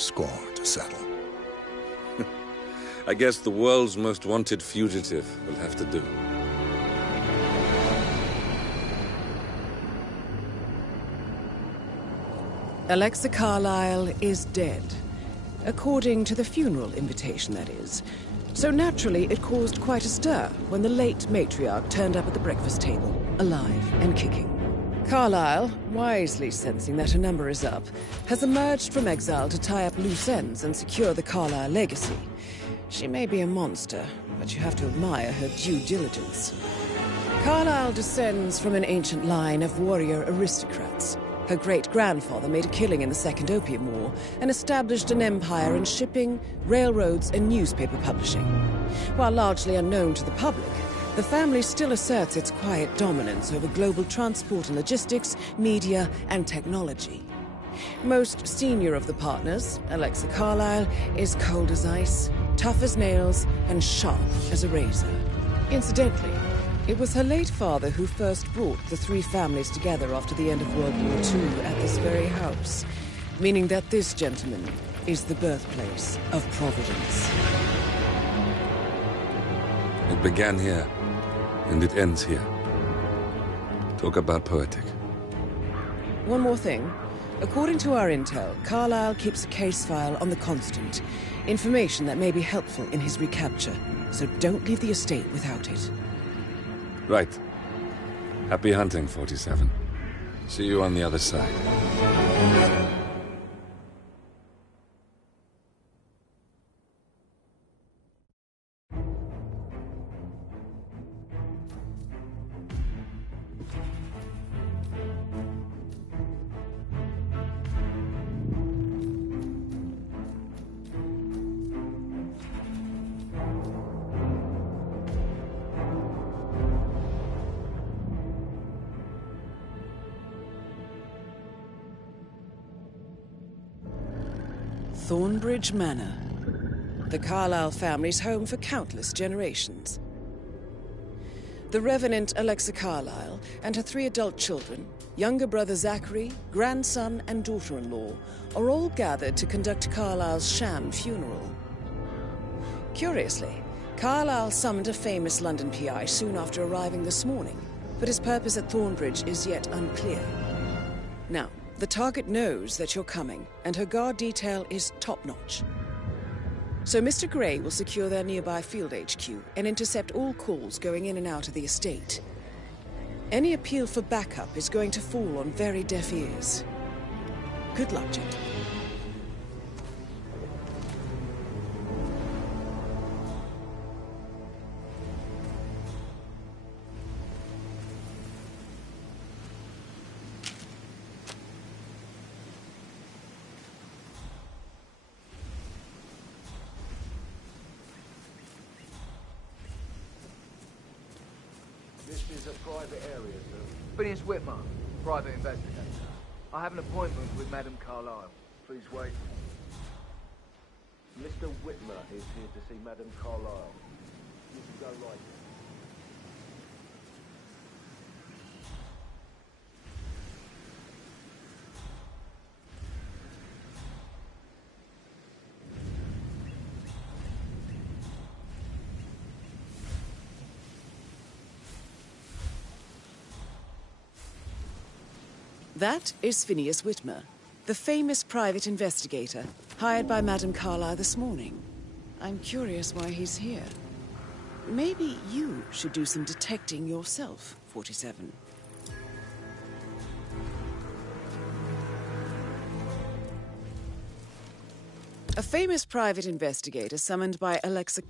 score to settle. I guess the world's most wanted fugitive will have to do. Alexa Carlyle is dead. According to the funeral invitation, that is. So naturally, it caused quite a stir when the late matriarch turned up at the breakfast table, alive and kicking. Carlyle, wisely sensing that her number is up, has emerged from exile to tie up loose ends and secure the Carlyle legacy. She may be a monster, but you have to admire her due diligence. Carlyle descends from an ancient line of warrior aristocrats. Her great-grandfather made a killing in the Second Opium War and established an empire in shipping, railroads, and newspaper publishing. While largely unknown to the public, the family still asserts its quiet dominance over global transport and logistics, media, and technology. Most senior of the partners, Alexa Carlyle, is cold as ice, tough as nails, and sharp as a razor. Incidentally, it was her late father who first brought the three families together after the end of World War II at this very house, meaning that this gentleman is the birthplace of Providence. It began here, and it ends here. Talk about poetic. One more thing. According to our intel, Carlyle keeps a case file on the Constant. Information that may be helpful in his recapture, so don't leave the estate without it. Right. Happy hunting, 47. See you on the other side. Thornbridge Manor. The Carlyle family's home for countless generations. The Revenant Alexa Carlyle and her 3 adult children, younger brother Zachary, grandson and daughter-in-law, are all gathered to conduct Carlyle's sham funeral. Curiously, Carlyle summoned a famous London PI soon after arriving this morning, but his purpose at Thornbridge is yet unclear. Now, the target knows that you're coming, and her guard detail is top-notch. So Mr. Gray will secure their nearby field HQ and intercept all calls going in and out of the estate. Any appeal for backup is going to fall on very deaf ears. Good luck, gentlemen. This is a private area, sir. Phineas Whitmer, private investigator. I have an appointment with Madame Carlyle. Please wait. Mr. Whitmer is here to see Madame Carlyle. You can go right. That is Phineas Whitmer, the famous private investigator, hired by Madame Carlyle this morning. I'm curious why he's here. Maybe you should do some detecting yourself, 47. A famous private investigator summoned by Alexa...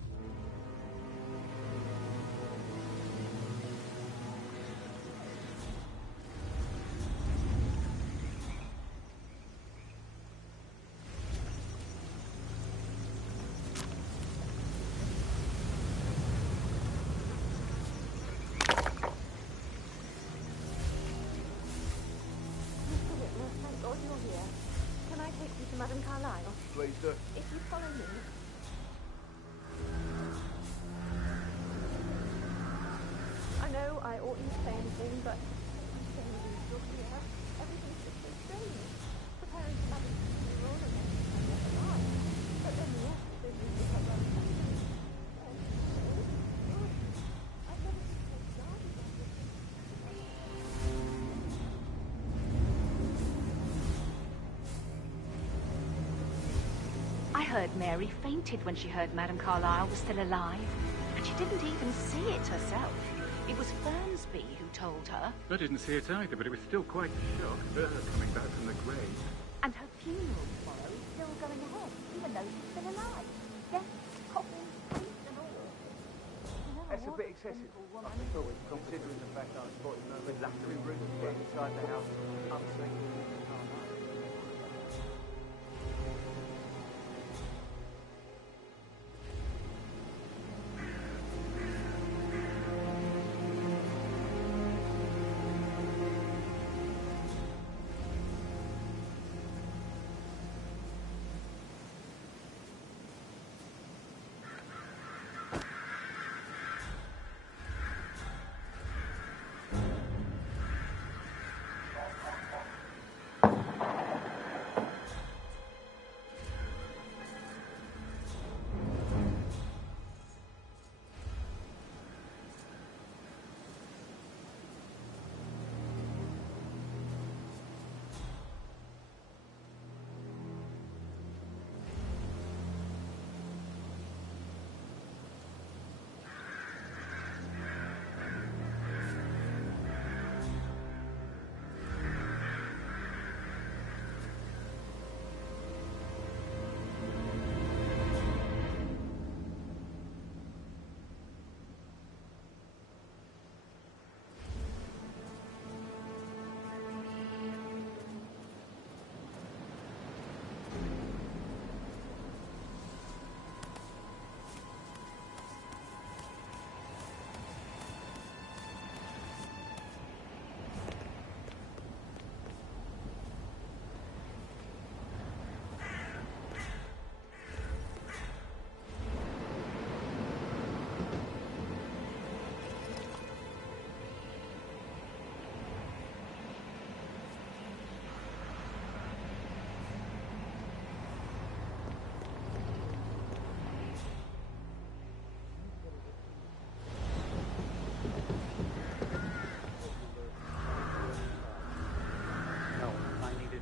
Madame Carlyle. Please do. If you follow me. I know I oughtn't say anything, but I'm saying you're here. Everything's just so strange. Preparing for Madame's funeral and then I heard Mary fainted when she heard Madame Carlyle was still alive. And she didn't even see it herself. It was Fernsby who told her. I didn't see it either, but it was still quite a shock. Her coming back from the grave. And her funeral tomorrow is still going ahead, even though she's still alive. Death, coffin, priest and all. That's a bit excessive. I thought, considering the fact that I spotted no luxury rooms inside the house, unseen.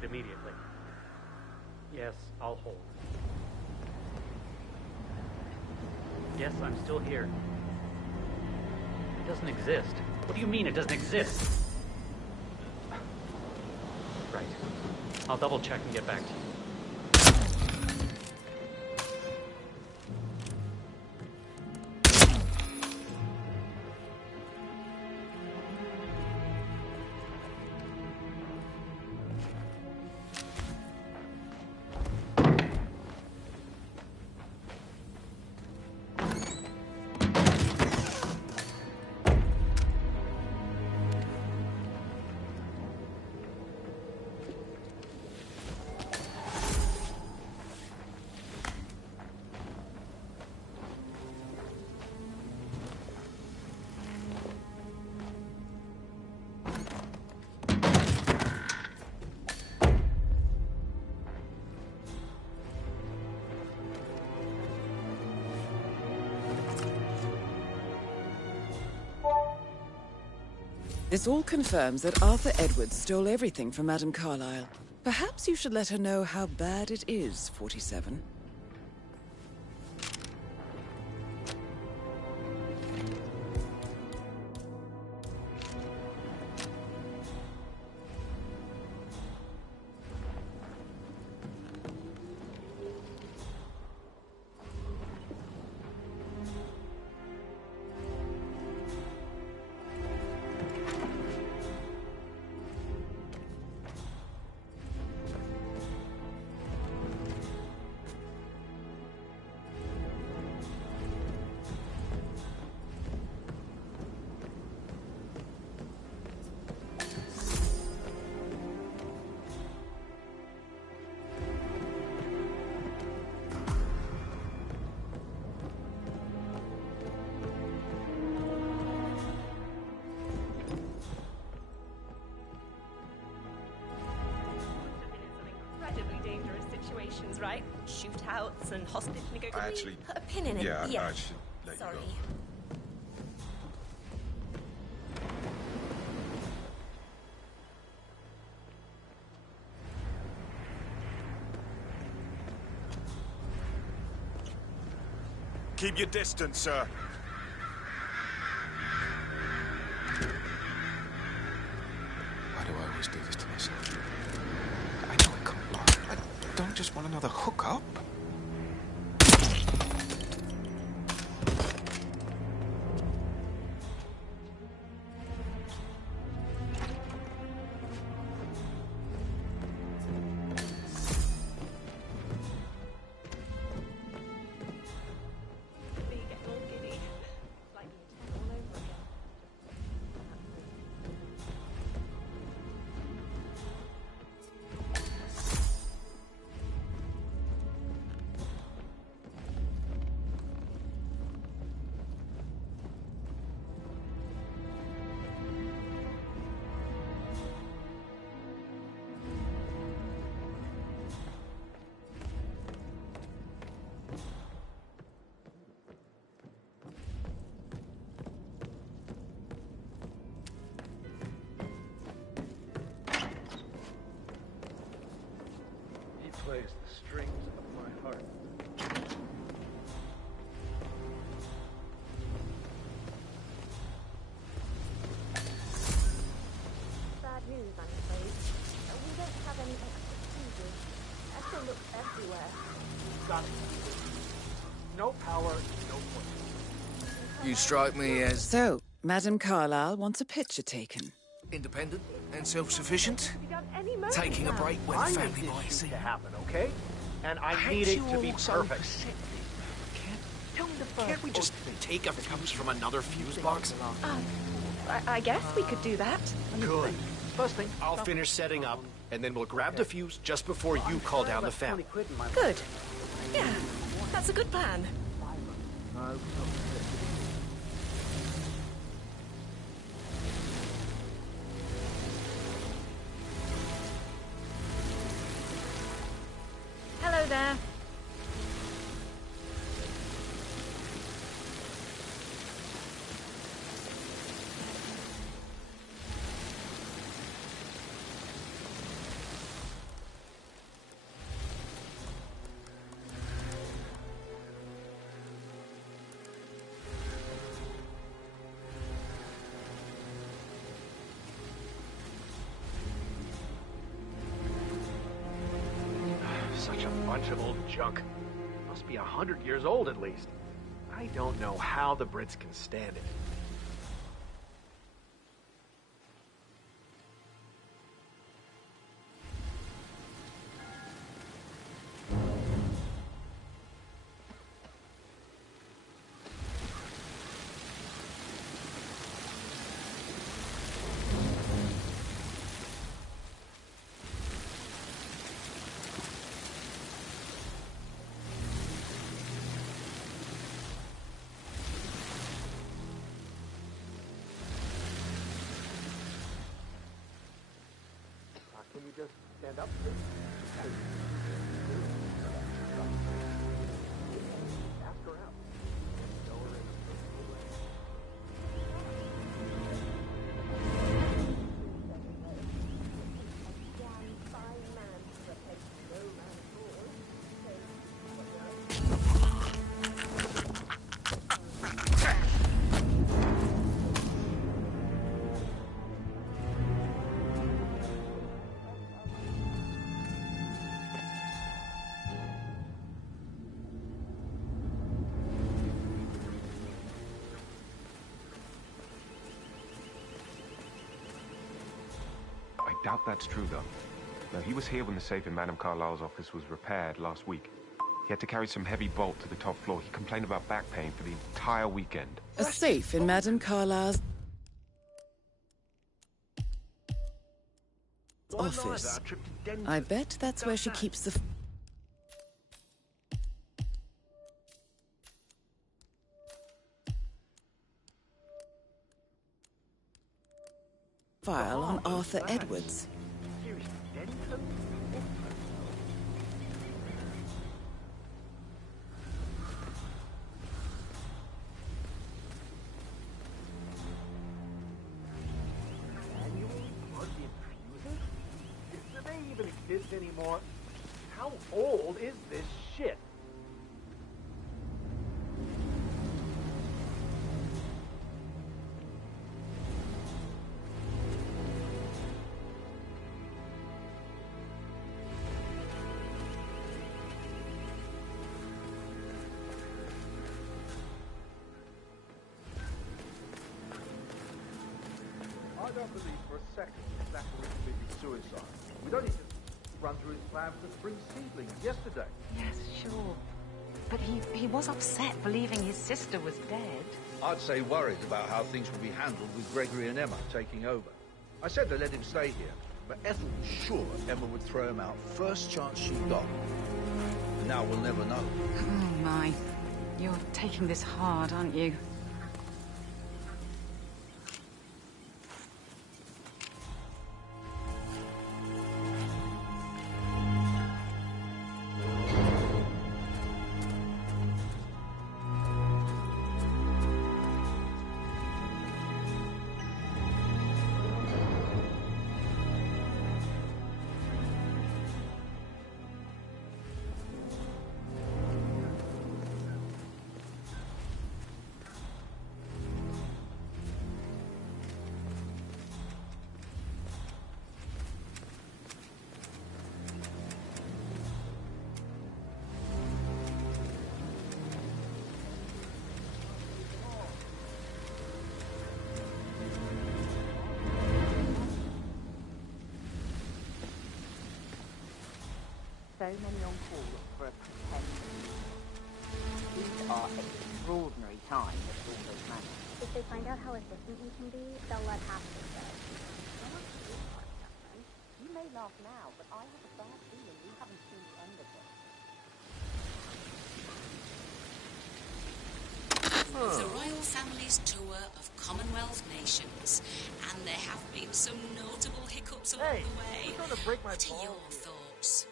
Immediately. Yes, I'll hold. Yes, I'm still here. It doesn't exist. What do you mean it doesn't exist? Right. I'll double check and get back to you. This all confirms that Arthur Edwards stole everything from Madame Carlyle. Perhaps you should let her know how bad it is, 47. Right? Shootouts and hostage negotiations. I actually put a pin in it. Yeah, I should let Sorry. you go. Keep your distance, sir. Why do I always do this to myself? I know I can't lie. I don't just want another hookup. Plays the strings of my heart. Bad news, I'm afraid. We don't have any extra fuses. Echo looks everywhere. Got it. No power, no point. You strike me as So, Madame Carlyle wants a picture taken. independent and self-sufficient. Have you done any moment Taking a now? break when I the need family boy this see. to happen, okay? And I Hate need it you to be all so perfect. Tell me the first. Can't we just take a fuse from another fuse box? I guess we could do that. Good. First thing. I'll finish setting up, and then we'll grab the fuse just before you call down the family. Good. Yeah, that's a good plan. Hello there. Such a bunch of old junk. Must be 100 years old at least. I don't know how the Brits can stand it. Can you just stand up? Ask her out. Show her in a personal way. I doubt that's true, though. No, he was here when the safe in Madame Carlyle's office was repaired last week. He had to carry some heavy bolt to the top floor. He complained about back pain for the entire weekend. A safe in Madame Carlyle's office. I bet that's where she keeps the file on Arthur Edwards. Do they even exist anymore? How old is this shit? don't believe for a second that Zachary committed suicide. We'd only just run through his plan for the spring seedlings yesterday. Yes, sure. But he was upset believing his sister was dead. I'd say worried about how things would be handled with Gregory and Emma taking over. I said to let him stay here, but Ethel was sure Emma would throw him out first chance she got. Now we'll never know. Oh, my. You're taking this hard, aren't you? So many on call for a pretend. These are extraordinary times at all those manors. If they find out how efficient we can be, they'll let half of us go. You may laugh now, but I have a bad feeling we haven't seen the end of it. The royal family's tour of Commonwealth nations, and there have been some notable hiccups along the way. What are your thoughts?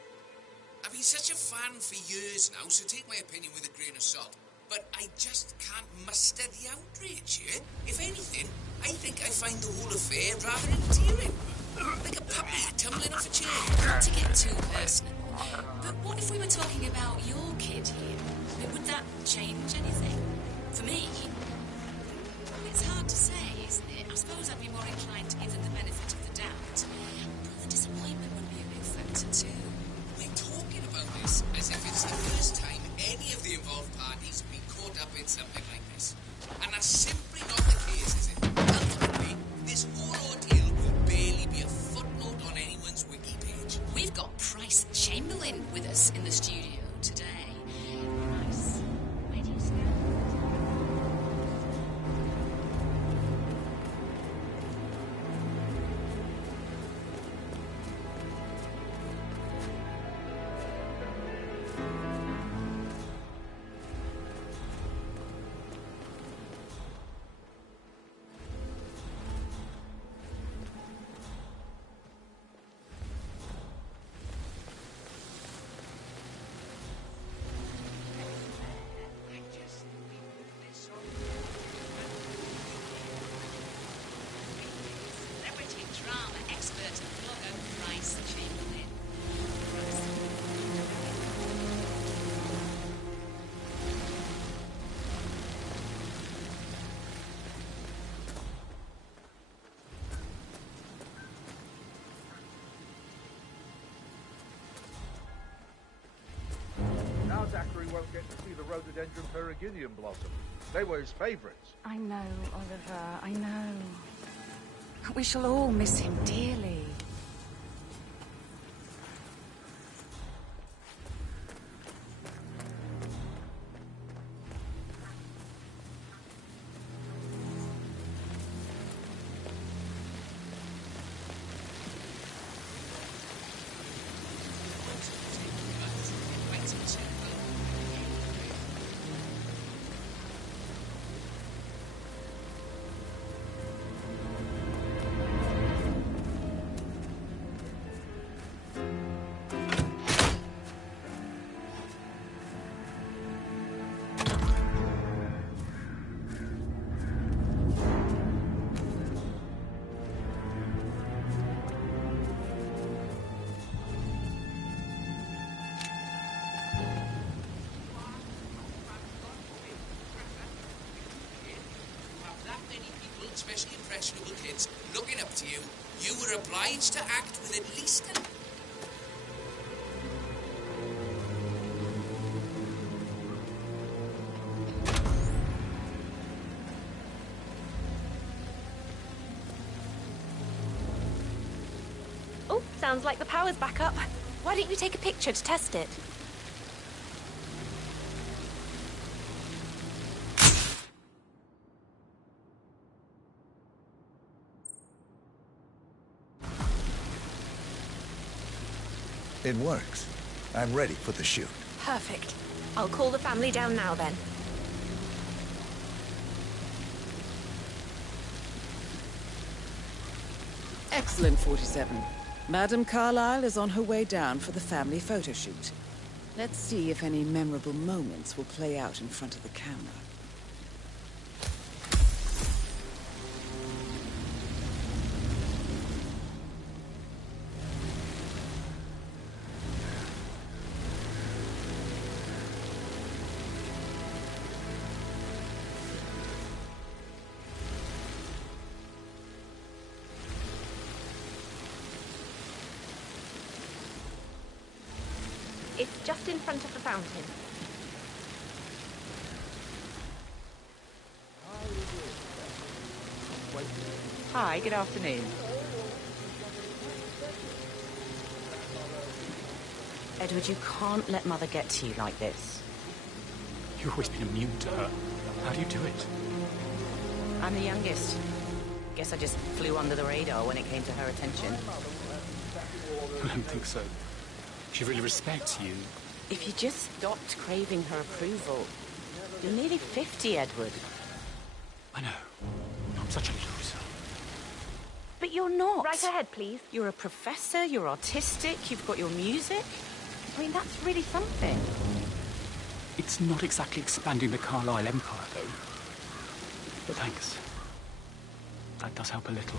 I've been such a fan for years now, so take my opinion with a grain of salt. But I just can't muster the outrage here. If anything, I think I find the whole affair rather endearing. Like a puppy tumbling off a chair. Not to get too personal, but what if we were talking about your kid here? Would that change anything? For me, it's hard to say, isn't it? I suppose I'd be more inclined to give them the benefit of the doubt. But the disappointment would be a big factor too. We're talking about this as if it's the first time any of the involved parties have been caught up in something like this. And that's simply not the case, is it? Ultimately, this whole ordeal will barely be a footnote on anyone's wiki page. We've got Price Chamberlain with us in the studio today. Price, where do you stand? Zachary won't get to see the rhododendron periginium blossom. They were his favourites. I know, Oliver, I know. We shall all miss him dearly. Especially impressionable kids looking up to you, you were obliged to act with at least a... Sounds like the power's back up. Why don't you take a picture to test it? It works. I'm ready for the shoot. Perfect. I'll call the family down now then. Excellent, 47. Madame Carlyle is on her way down for the family photo shoot. Let's see if any memorable moments will play out in front of the camera. It's just in front of the fountain. Hi, good afternoon. Edward, you can't let Mother get to you like this. You've always been immune to her. How do you do it? I'm the youngest. Guess I just flew under the radar when it came to her attention. I don't think so. She really respects you. If you just stopped craving her approval. You're nearly 50, Edward. I know. I'm such a loser. But you're not. Right ahead, please. You're a professor, you're artistic, you've got your music. I mean, that's really something. It's not exactly expanding the Carlyle Empire, though. But thanks. That does help a little.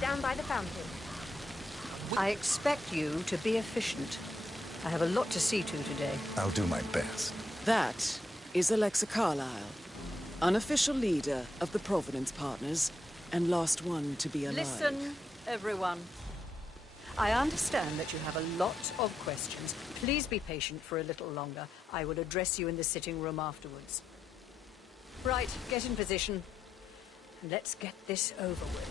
Down by the fountain. I expect you to be efficient. I have a lot to see to today. I'll do my best. That is Alexa Carlyle, unofficial leader of the Providence Partners, and last one to be alive. Listen, everyone. I understand that you have a lot of questions. Please be patient for a little longer. I will address you in the sitting room afterwards. Right, get in position. Let's get this over with.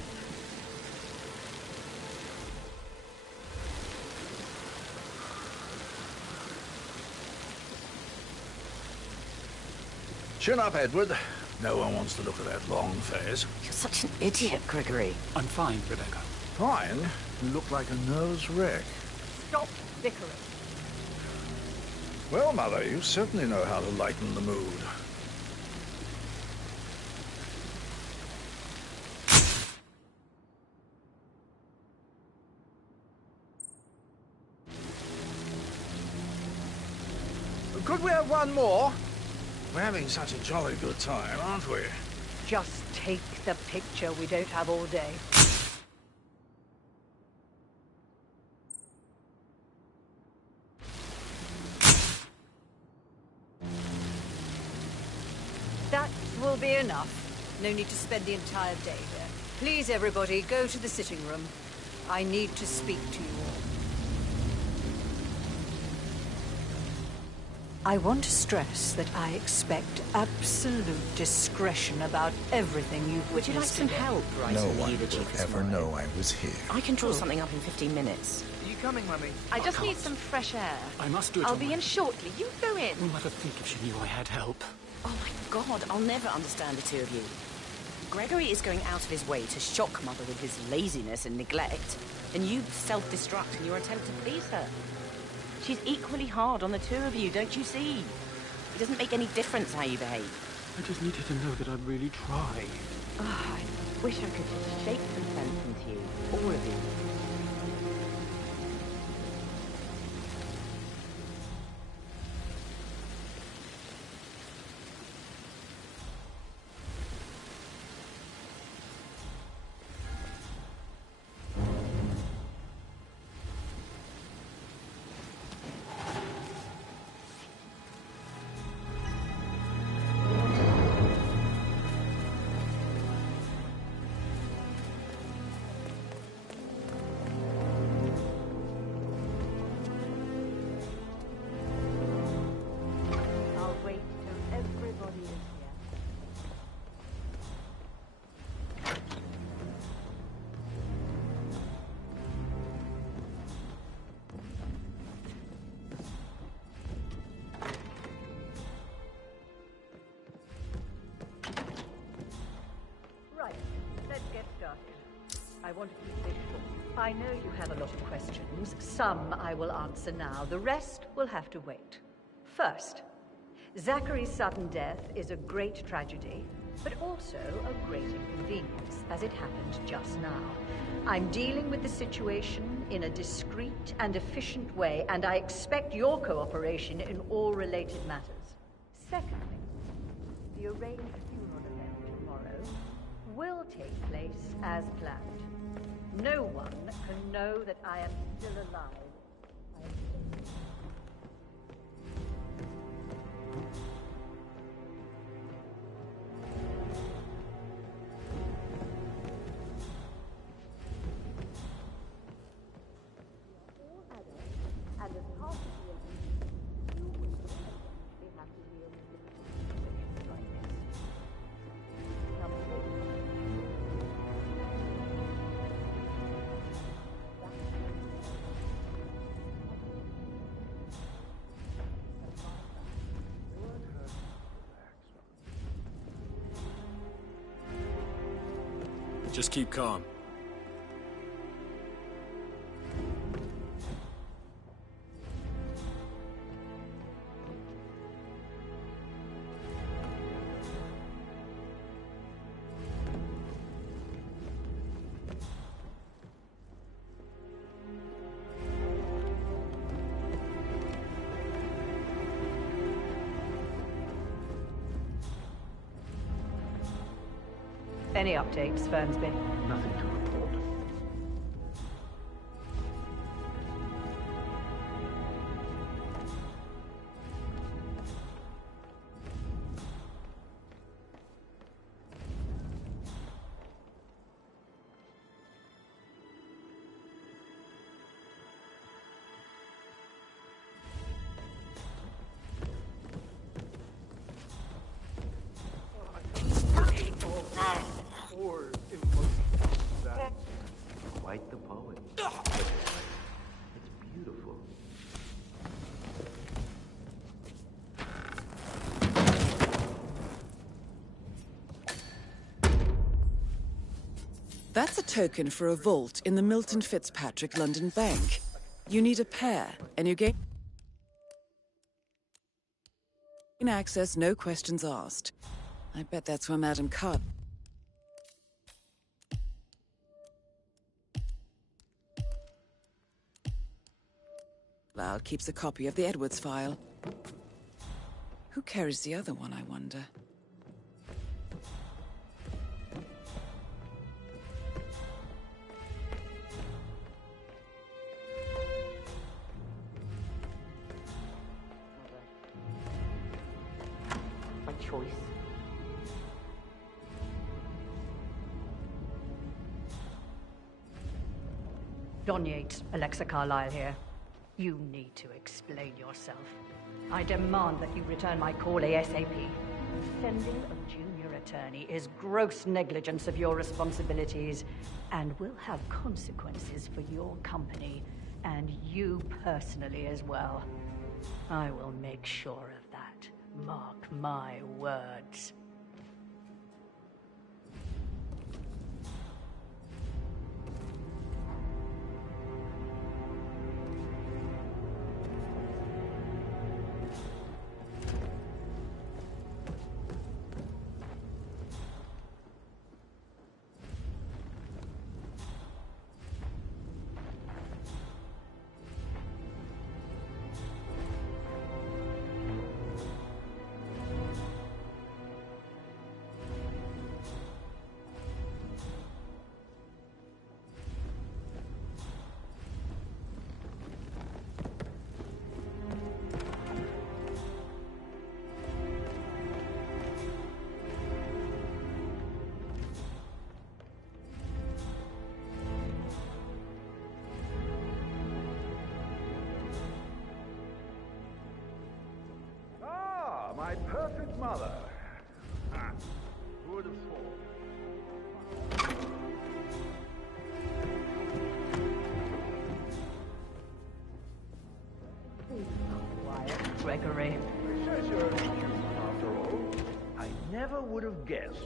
Chin up, Edward. No one wants to look at that long face. You're such an idiot, Gregory. I'm fine, Rebecca. Fine? You look like a nervous wreck. Stop bickering. Well, Mother, you certainly know how to lighten the mood. Could we have one more? We're having such a jolly good time, aren't we? Just take the picture. We don't have all day. That will be enough. No need to spend the entire day here. Please, everybody, go to the sitting room. I need to speak to you all. I want to stress that I expect absolute discretion about everything you've Would you like some help writing No the one eulogy will this ever morning? know I was here. I can draw something up in 15 minutes. Are you coming, Mummy? I just need some fresh air. I must do it I'll on be my... in shortly. You go in. Mother think if she knew I had help. Oh my God, I'll never understand the two of you. Gregory is going out of his way to shock Mother with his laziness and neglect, and you self-destruct in your attempt to please her. She's equally hard on the two of you, don't you see? It doesn't make any difference how you behave. I just needed to know that I'd really try. Oh, I wish I could just shake some sense into you, all of you. started. I want to keep this short. I know you have a lot of questions. Some I will answer now. The rest will have to wait. First, Zachary's sudden death is a great tragedy, but also a great inconvenience, as it happened just now. I'm dealing with the situation in a discreet and efficient way, and I expect your cooperation in all related matters. Secondly, the arranged funeral event tomorrow will take place as planned. No one can know that I am still alive. And as part of the agreement, you will eventually have to deal with situations like this. Now, Just keep calm. any updates, Fernsby? Nothing to report. Quite the poet. It's beautiful. That's a token for a vault in the Milton Fitzpatrick London Bank. You need a pair, and you gain access, no questions asked. I bet that's where Madame Carlyle keeps a copy of the Edwards file. Who carries the other one, I wonder? By choice. Don Yates, Alexa Carlyle here. You need to explain yourself. I demand that you return my call ASAP. Sending a junior attorney is gross negligence of your responsibilities and will have consequences for your company and you personally as well. I will make sure of that. Mark my words. My perfect mother. Ah, who would have thought? Quiet, Gregory. It says you're a human after all. I never would have guessed.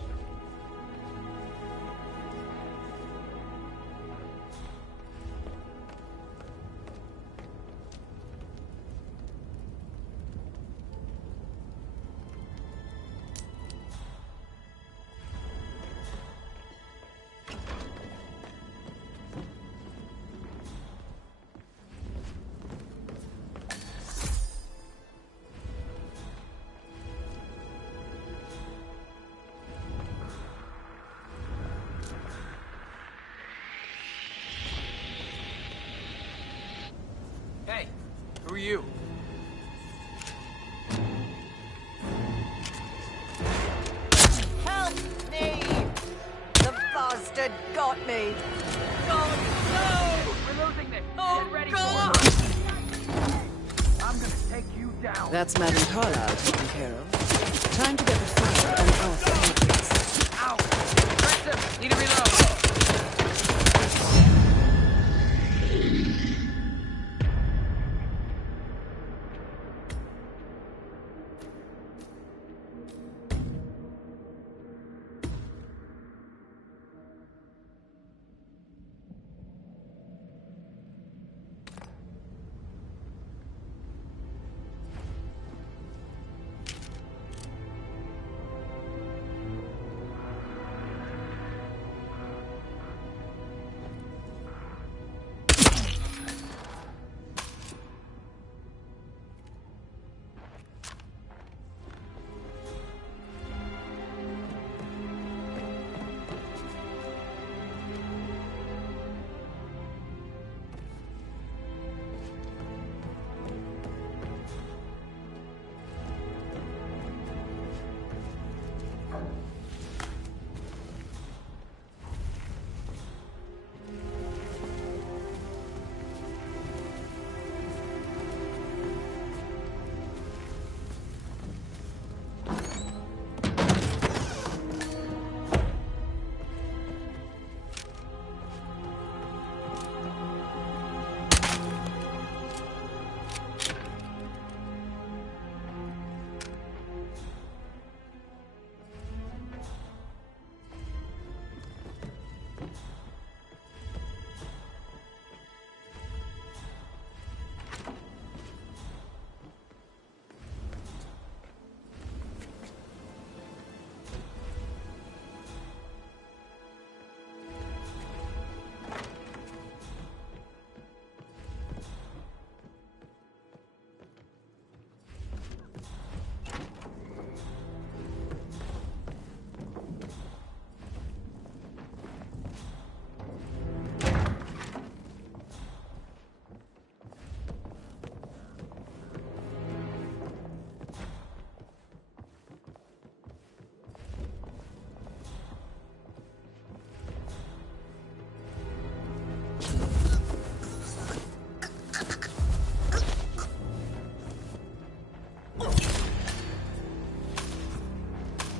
Hey, who are you? Help me! The bastard got me! God, no! We're losing this! Oh, Get ready God! for it! I'm gonna take you down! That's Madam Carlyle taken care of. Time to get the fire on Arthur Edwards. Ow! Press him! Need to reload!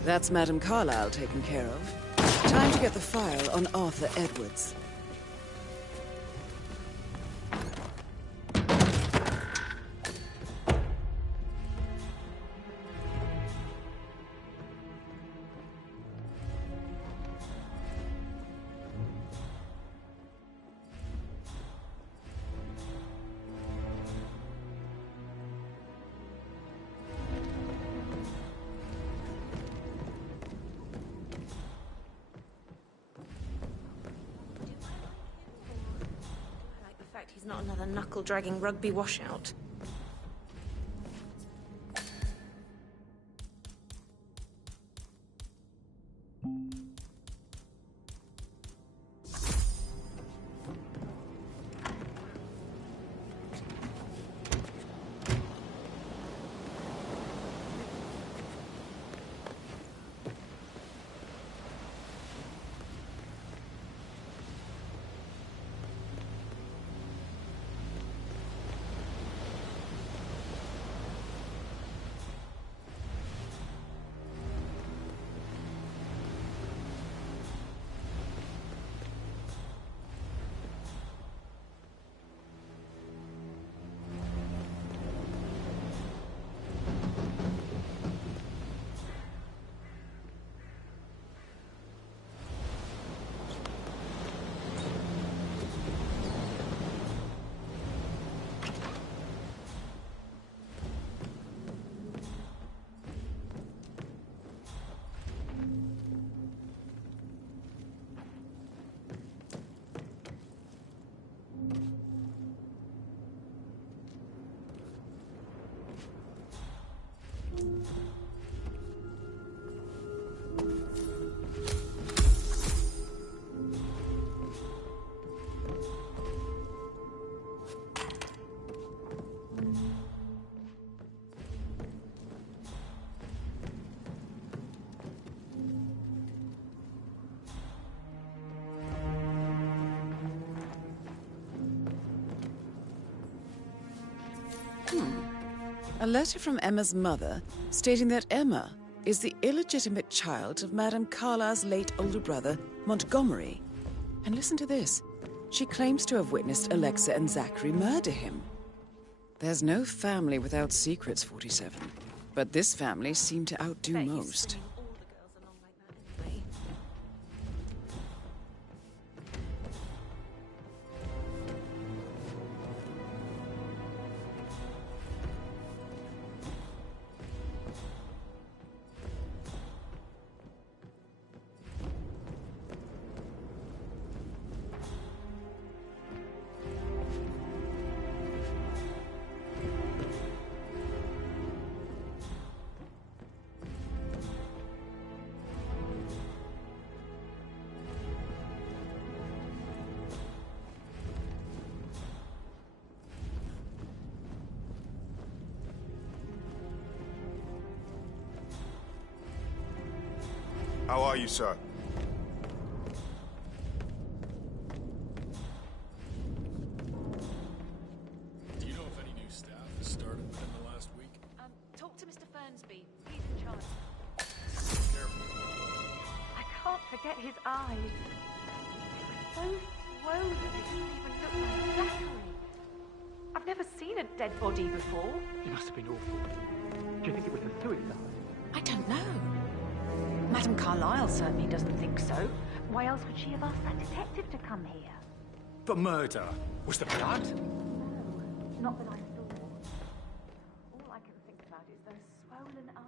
That's Madam Carlyle taken care of. Time to get the file on Arthur Edwards. He's not another knuckle-dragging rugby washout. A letter from Emma's mother stating that Emma is the illegitimate child of Madame Carlyle's late older brother, Montgomery. And listen to this. She claims to have witnessed Alexa and Zachary murder him. There's no family without secrets, 47. But this family seemed to outdo most. How are you, sir? Do you know if any new staff has started within the last week? Talk to Mr. Fernsby. He's in charge. Careful. I can't forget his eyes. They were so swollen, they didn't even look like Zachary. I've never seen a dead body before. It must have been awful. Do you think it was a suicide? I don't know. Madame Carlyle certainly doesn't think so. Why else would she have asked that detective to come here? The murder was the blood? No, not that I saw. All I can think about is those swollen eyes.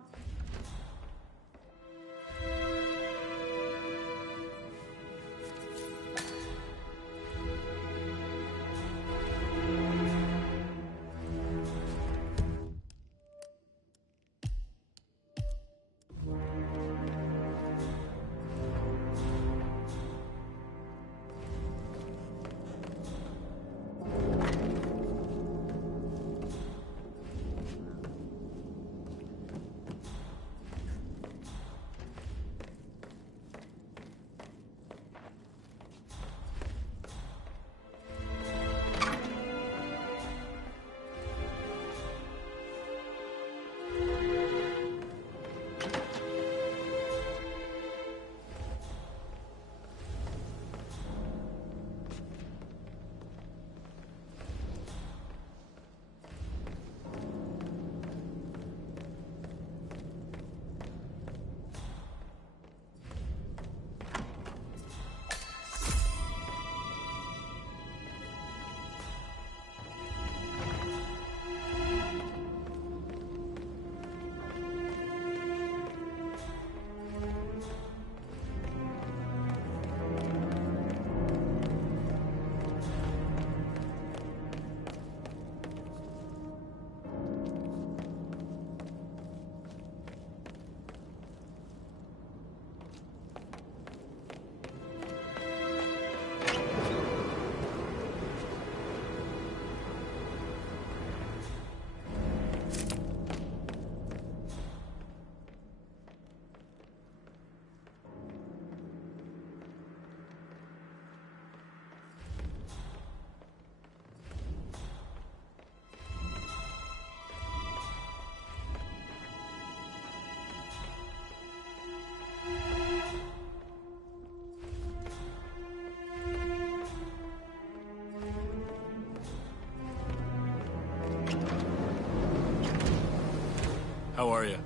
How are you?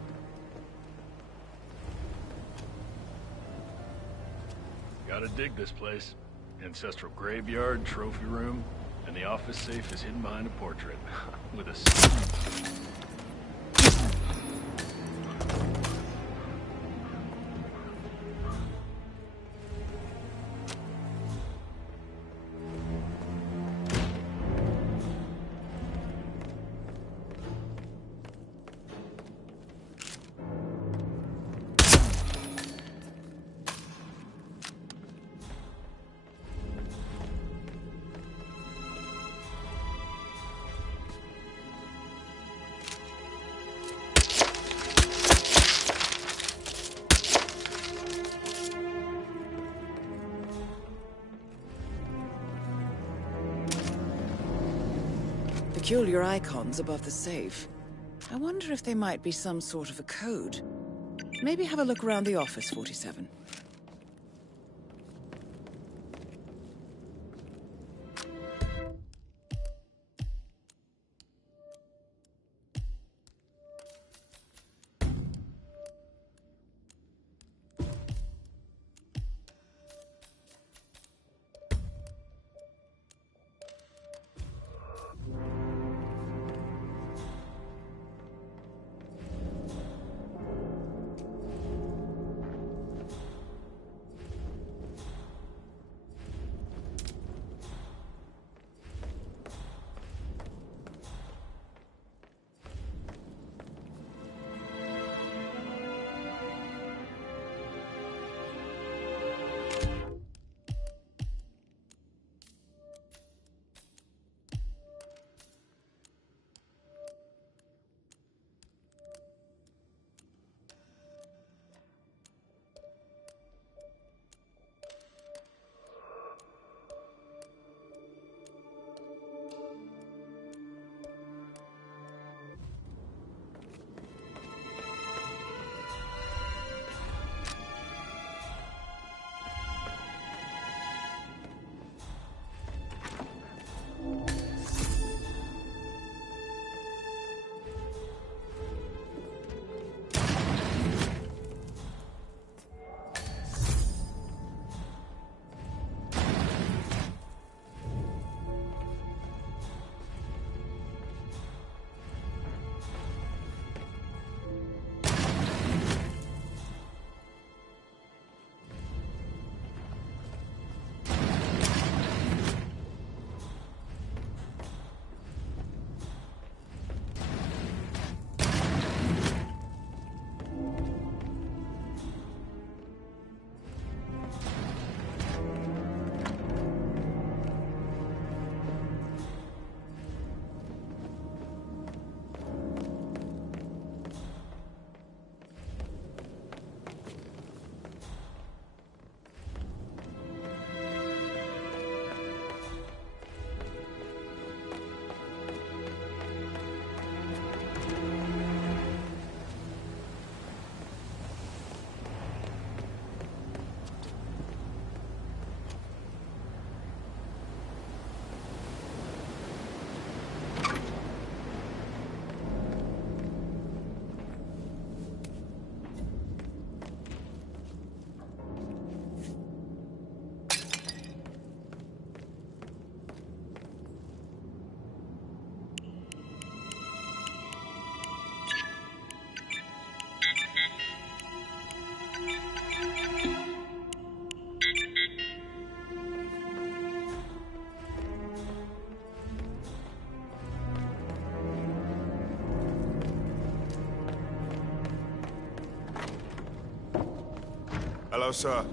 Gotta dig this place. Ancestral graveyard, trophy room, and the office safe is hidden behind a portrait. With a... Peculiar icons above the safe. I wonder if there might be some sort of a code. Maybe have a look around the office, 47. Hello, sir.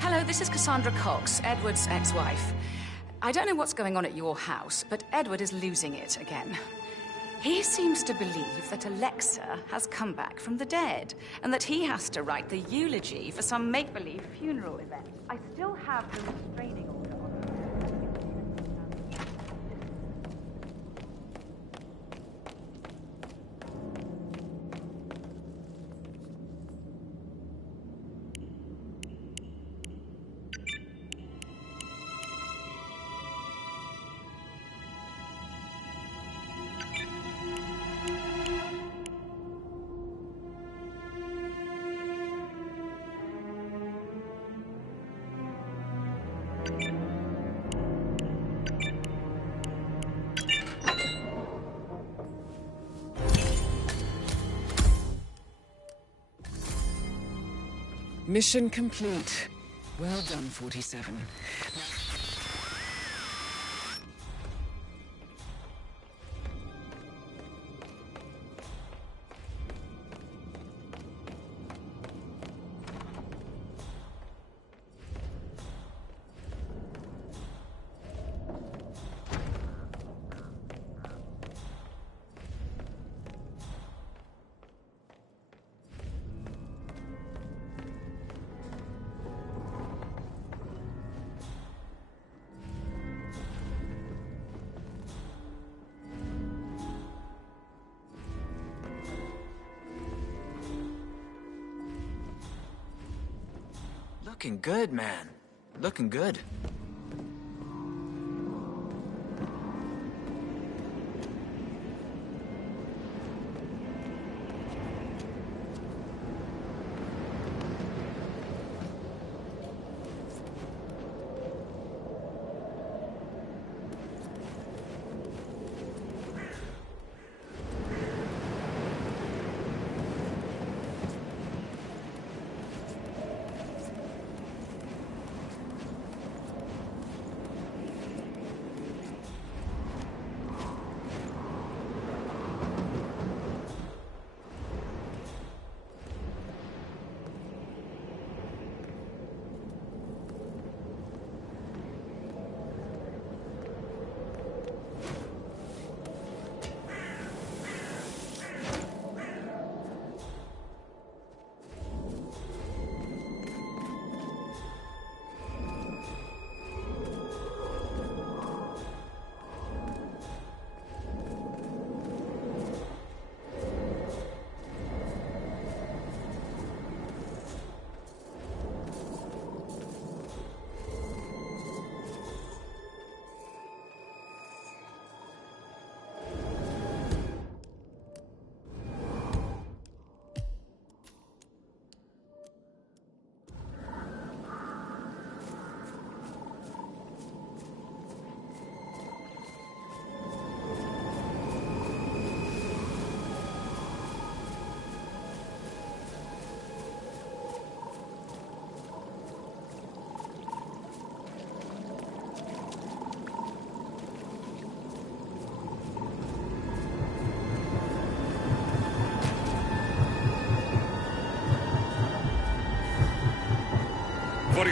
Hello, this is Cassandra Cox, Edward's ex-wife. I don't know what's going on at your house, but Edward is losing it again. He seems to believe that Alexa has come back from the dead, and that he has to write the eulogy for some make-believe funeral event. I still have the restraining order on him. Mission complete. Well done, 47. Looking good, man. Looking good.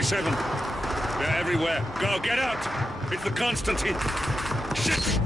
They're everywhere. Go, get out! It's the Constantine. Shit!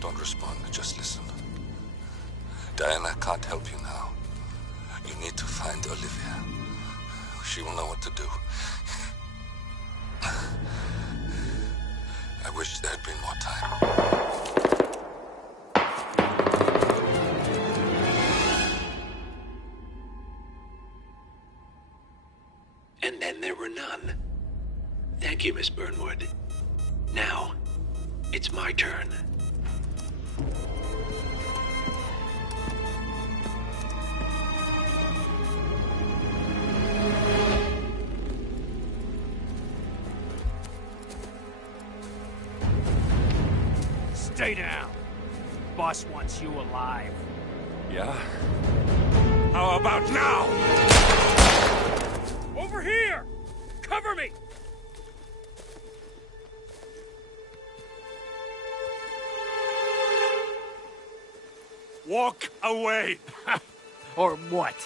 Don't respond, just listen. Diana can't help you now. You need to find Olivia. She will know what to do. I wish there had been more time. And then there were none. Thank you, Miss Burnwood. Now, it's my turn. Stay down. Boss wants you alive. Yeah? How about now? Over here! Cover me! Walk away! Or what?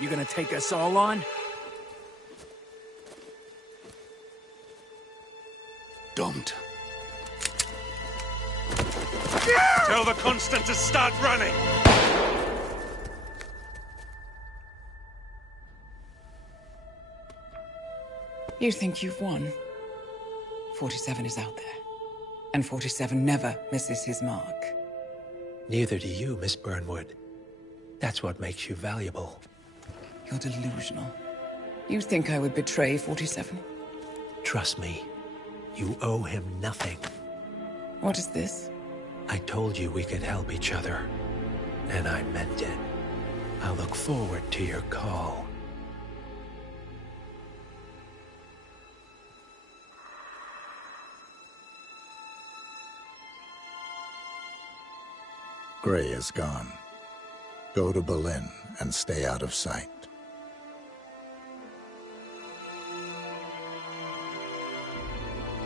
You gonna take us all on? Don't. Tell the Constant to start running! You think you've won? 47 is out there. And 47 never misses his mark. Neither do you, Miss Burnwood. That's what makes you valuable. You're delusional. You think I would betray 47? Trust me, you owe him nothing. What is this? I told you we could help each other, and I meant it. I'll look forward to your call. Gray is gone. Go to Berlin and stay out of sight.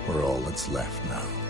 We're all that's left now.